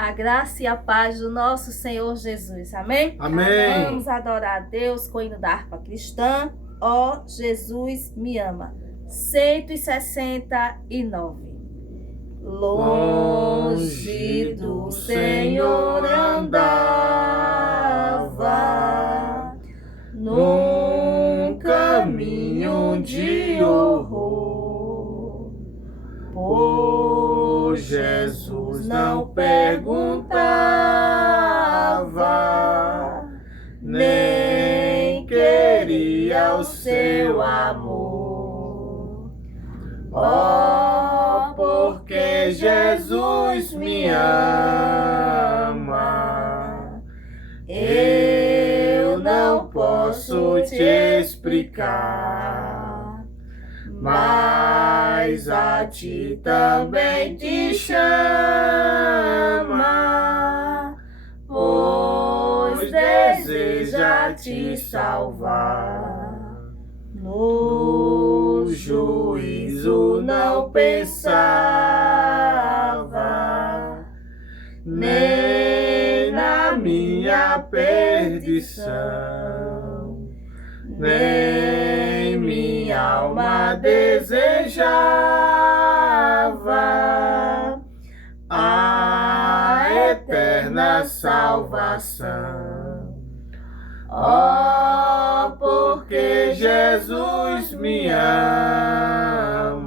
A graça e a paz do nosso Senhor Jesus. Amém? Amém. Vamos adorar a Deus com o hino da harpa cristã. Ó Jesus me ama. 169. Longe do Senhor andava, num caminho de horror, por Jesus não perguntava, nem queria o seu amor. Oh, porque Jesus me ama, eu não posso te explicar, mas a ti também te chama, pois deseja te salvar. No juízo não pensava, nem na minha perdição, nem minha alma desejava a eterna salvação. Oh, porque Jesus me ama,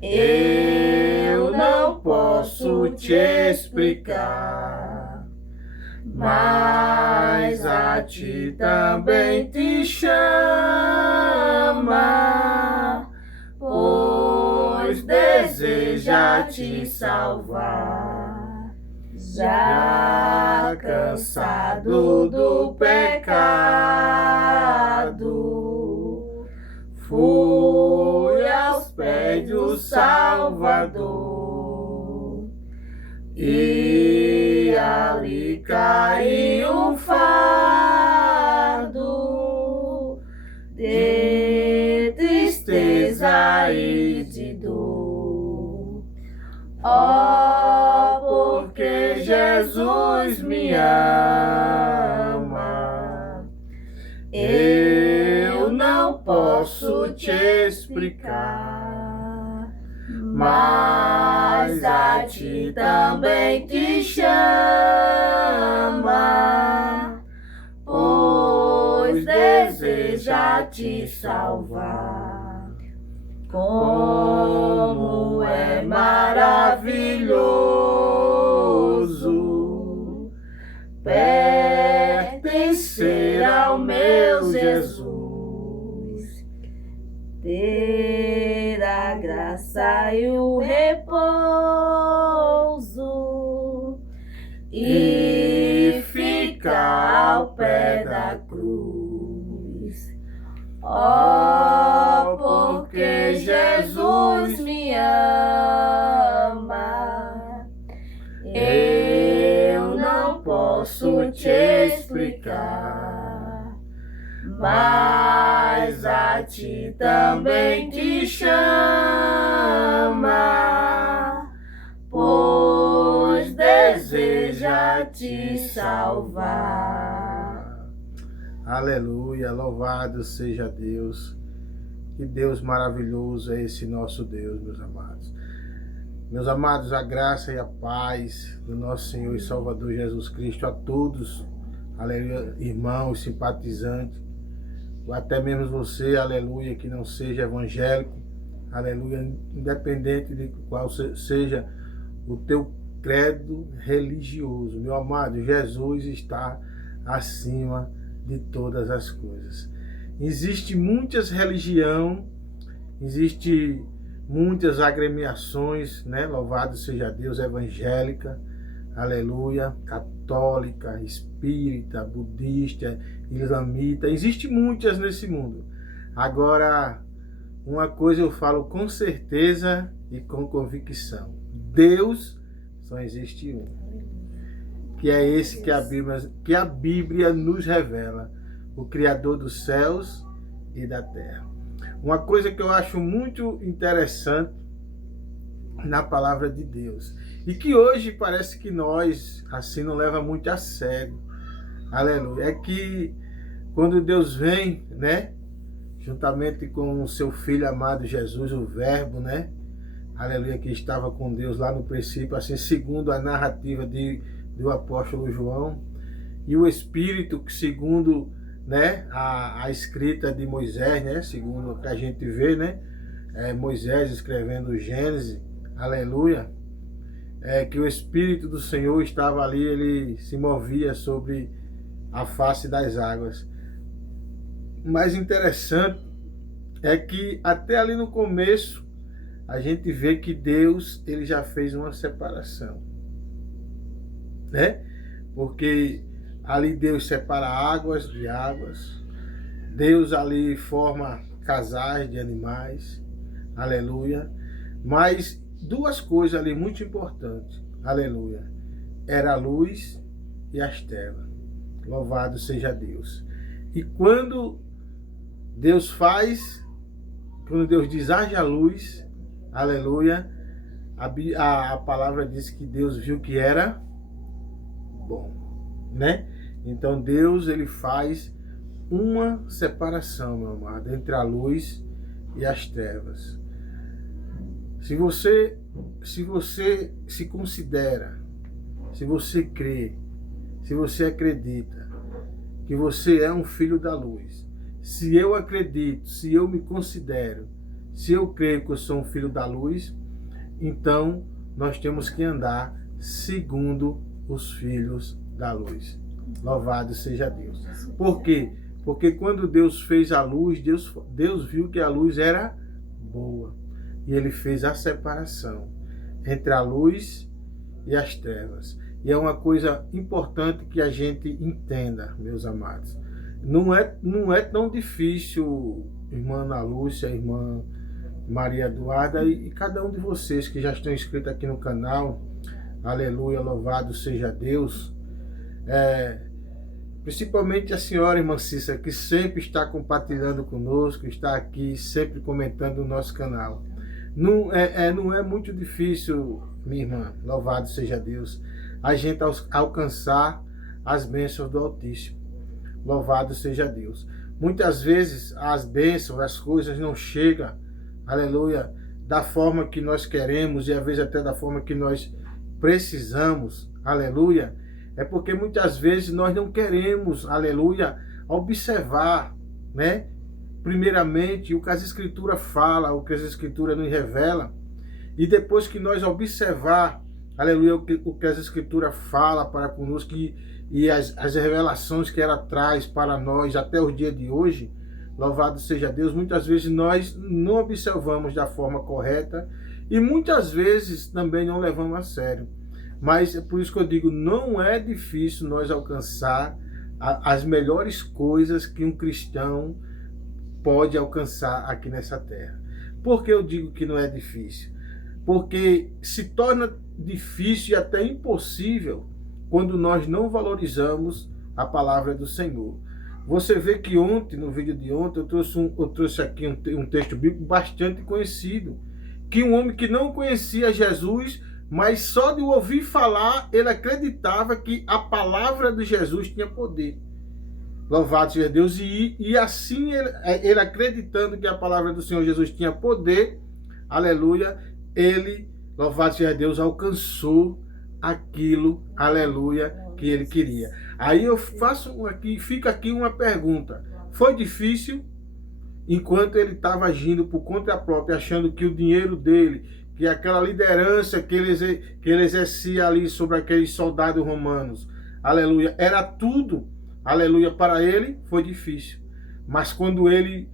eu não posso te explicar, mas a ti também te chama, pois deseja te salvar. Já cansado do pecado, fui aos pés do Salvador, e ali caí um fardo de tristeza e de dor. Oh, porque Jesus me ama, eu não posso te explicar, mas a ti também te chama, pois deseja te salvar. Como é maravilhoso pertencer ao meu Jesus, ter a graça e o repouso e ficar ao pé da cruz. Oh, porque Jesus me ama, eu não posso te explicar, mas a ti também te chama, pois deseja te salvar. Aleluia, louvado seja Deus. Que Deus maravilhoso é esse nosso Deus, meus amados. Meus amados, a graça e a paz do nosso Senhor e Salvador Jesus Cristo a todos, aleluia, irmãos, simpatizantes, ou até mesmo você, aleluia, que não seja evangélico, aleluia, independente de qual seja o teu credo religioso. Meu amado, Jesus está acima de todas as coisas. Existe muitas religiões, existe muitas agremiações, né? Louvado seja Deus, evangélica, aleluia, católica, espírita, budista, islamita, existe muitas nesse mundo. Agora, uma coisa eu falo com certeza e com convicção: Deus só existe um, que é esse que a Bíblia nos revela, o Criador dos céus e da terra. Uma coisa que eu acho muito interessante na palavra de Deus. E que hoje parece que nós, assim, não leva muito a sério. Aleluia. É que quando Deus vem, né, juntamente com o seu Filho amado Jesus, o Verbo, né, aleluia, que estava com Deus lá no princípio, assim, segundo a narrativa do apóstolo João, e o Espírito, que segundo, né, a escrita de Moisés, né, segundo o que a gente vê, né, Moisés escrevendo o Gênesis, aleluia, que o Espírito do Senhor estava ali, ele se movia sobre a face das águas. Mais interessante é que até ali no começo a gente vê que Deus, ele já fez uma separação, né? Porque ali Deus separa águas de águas, Deus ali forma casais de animais, aleluia. Mas duas coisas ali muito importantes, aleluia, era a luz e as trevas. Louvado seja Deus. E quando Deus diz haja luz, aleluia, a palavra diz que Deus viu que era bom, né? Então Deus, ele faz uma separação, meu amado, entre a luz e as trevas. Se você se considera, se você crê, se você acredita que você é um filho da luz, se eu acredito, se eu me considero, se eu creio que eu sou um filho da luz, então nós temos que andar segundo os filhos da luz. Louvado seja Deus. Por quê? Porque quando Deus fez a luz, Deus viu que a luz era boa. E ele fez a separação entre a luz e as trevas. E é uma coisa importante que a gente entenda, meus amados. Não é tão difícil, irmã Ana Lúcia, irmã Maria Eduarda e cada um de vocês que já estão inscritos aqui no canal. Aleluia, louvado seja Deus. Principalmente a senhora, irmã Cícera, que sempre está compartilhando conosco, está aqui sempre comentando no nosso canal. Não é muito difícil, minha irmã, louvado seja Deus, a gente alcançar as bênçãos do Altíssimo. Louvado seja Deus. Muitas vezes as bênçãos, as coisas não chegam, aleluia, da forma que nós queremos e às vezes até da forma que nós precisamos, aleluia. É porque muitas vezes nós não queremos, aleluia, observar, né? Primeiramente, o que as Escrituras falam, o que as Escrituras nos revelam, e depois que nós observar, aleluia, o que as Escrituras falam para conosco e as revelações que ela traz para nós até o dia de hoje, louvado seja Deus, muitas vezes nós não observamos da forma correta e muitas vezes também não levamos a sério. Mas é por isso que eu digo, não é difícil nós alcançar as melhores coisas que um cristão pode alcançar aqui nessa terra. Por que eu digo que não é difícil? Porque se torna difícil e até impossível quando nós não valorizamos a palavra do Senhor. Você vê que ontem, no vídeo de ontem, eu trouxe aqui um texto bíblico bastante conhecido, que um homem que não conhecia Jesus, mas só de ouvir falar, ele acreditava que a palavra de Jesus tinha poder. Louvado seja Deus. E assim, ele acreditando que a palavra do Senhor Jesus tinha poder, aleluia, ele, louvado seja Deus, alcançou aquilo, aleluia, que ele queria. Aí eu fica aqui uma pergunta. Foi difícil enquanto ele estava agindo por conta própria, achando que o dinheiro dele, que aquela liderança que ele exercia ali sobre aqueles soldados romanos, aleluia, era tudo, aleluia, para ele foi difícil. Mas quando ele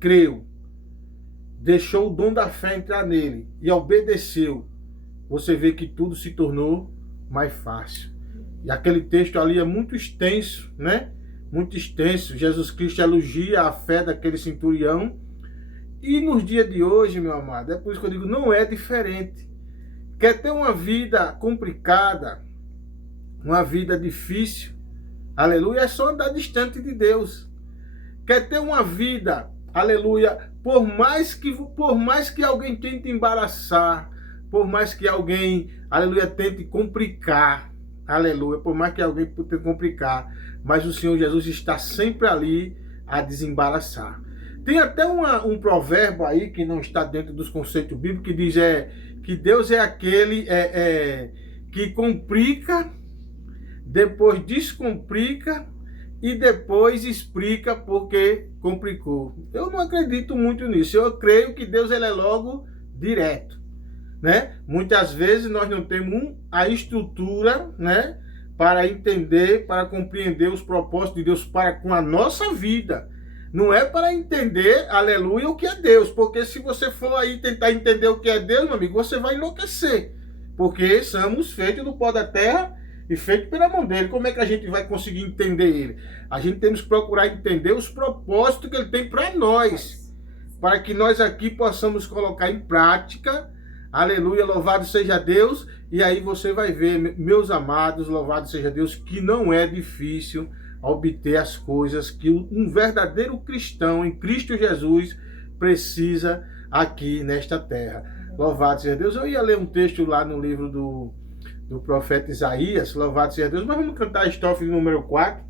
creu, deixou o dom da fé entrar nele e obedeceu, você vê que tudo se tornou mais fácil. E aquele texto ali é muito extenso, né? Muito extenso. Jesus Cristo elogia a fé daquele centurião. E nos dias de hoje, meu amado, é por isso que eu digo, não é diferente. Quer ter uma vida complicada, uma vida difícil, aleluia, é só andar distante de Deus. Quer ter uma vida, aleluia, por mais que alguém tente embaraçar, por mais que alguém, aleluia, tente complicar, aleluia, por mais que alguém tente complicar, mas o Senhor Jesus está sempre ali a desembaraçar. Tem até um provérbio aí que não está dentro dos conceitos bíblicos que diz que Deus é aquele que complica, depois descomplica e depois explica porque complicou. Eu não acredito muito nisso. Eu creio que Deus ele é logo direto, né? Muitas vezes nós não temos a estrutura, né, para entender, para compreender os propósitos de Deus para com a nossa vida. Não é para entender, aleluia, o que é Deus. Porque se você for aí tentar entender o que é Deus, meu amigo, você vai enlouquecer. Porque somos feitos do pó da terra e feitos pela mão dele. Como é que a gente vai conseguir entender ele? A gente temos que procurar entender os propósitos que ele tem para nós. Para que nós aqui possamos colocar em prática. Aleluia, louvado seja Deus. E aí você vai ver, meus amados, louvado seja Deus, que não é difícil obter as coisas que um verdadeiro cristão em Cristo Jesus precisa aqui nesta terra. Louvado seja Deus. Eu ia ler um texto lá no livro do profeta Isaías, louvado seja Deus, mas vamos cantar a estrofe número 4,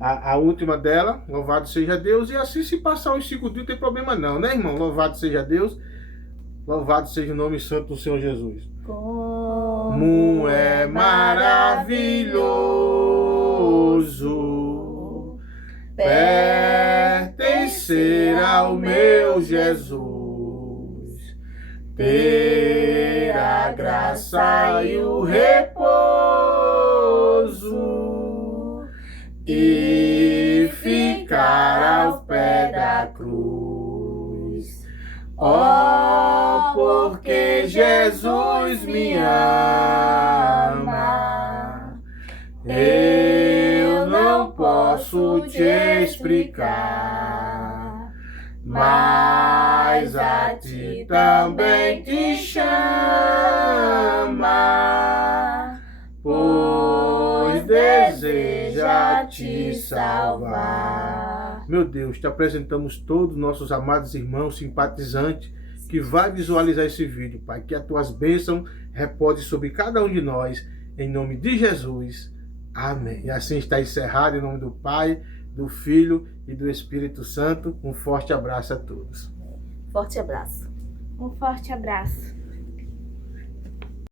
a última dela, louvado seja Deus, e assim se passar uns 5 dias não tem problema não, né, irmão? Louvado seja Deus, louvado seja o nome santo do Senhor Jesus. Como é maravilhoso pertencer ao meu Jesus, ter a graça e o repouso e ficar ao pé da cruz. Oh, porque Jesus me ama, eu não posso te explicar, mas a ti também te chama, pois deseja te salvar. Meu Deus, te apresentamos todos nossos amados irmãos simpatizantes que vai visualizar esse vídeo, Pai, que as tuas bênçãos repousem sobre cada um de nós, em nome de Jesus. Amém. E assim está encerrado, em nome do Pai, do Filho e do Espírito Santo. Um forte abraço a todos. Forte abraço. Um forte abraço.